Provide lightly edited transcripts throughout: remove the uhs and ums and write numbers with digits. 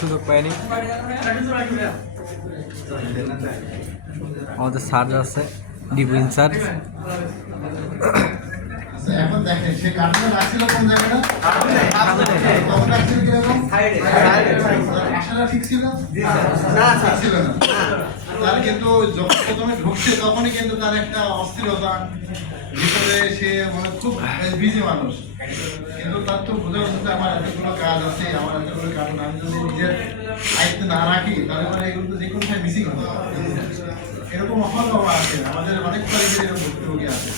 সুযোগ পাইনি। আমাদের চার্জ আছে ডিপো ইনচার্জ। এখন দেখেন সে কার্টুনে রাখছিল কোন জায়গাটা? তখন রাখছিল কিরকম? আশাটা ঠিক ছিল? না ছিল না। তার কিন্তু যখন প্রথমে ঢুকছে তখনই কিন্তু তার একটা অস্থিরতা ভিতরে, সে মানে খুব বিজি মানুষ, কিন্তু তার তো বোঝা উচিত আমার এতগুলো কাজ আছে, আমার এতগুলো কার্টুন, আমি যদি নিজের দায়িত্ব না রাখি তাহলে মানে এগুলো তো যে কোনো সময় মিসিং হবে। এরকম অসম্ভব আছে, আমাদের অনেক পরিবারের এরকম ভুক্তভোগী আছে।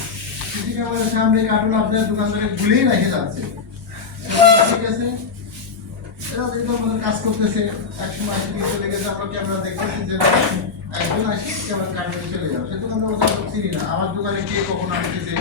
সিসি ক্যামেরার সামনে কার্টুন আপনার দোকান থেকে ভুলেই রেখে যাচ্ছে, ঠিক আছে? এরা যেহেতু আমাদের কাজ করতেছে, একসময় আসে দিয়ে চলে গেছে, আমরা ক্যামেরা দেখতেছি যে একজন আসে ক্যামেরা কার্টুনে চলে যাবে, সে তো আমরা চিনি না আমার দোকানে কে কখন আসতেছে।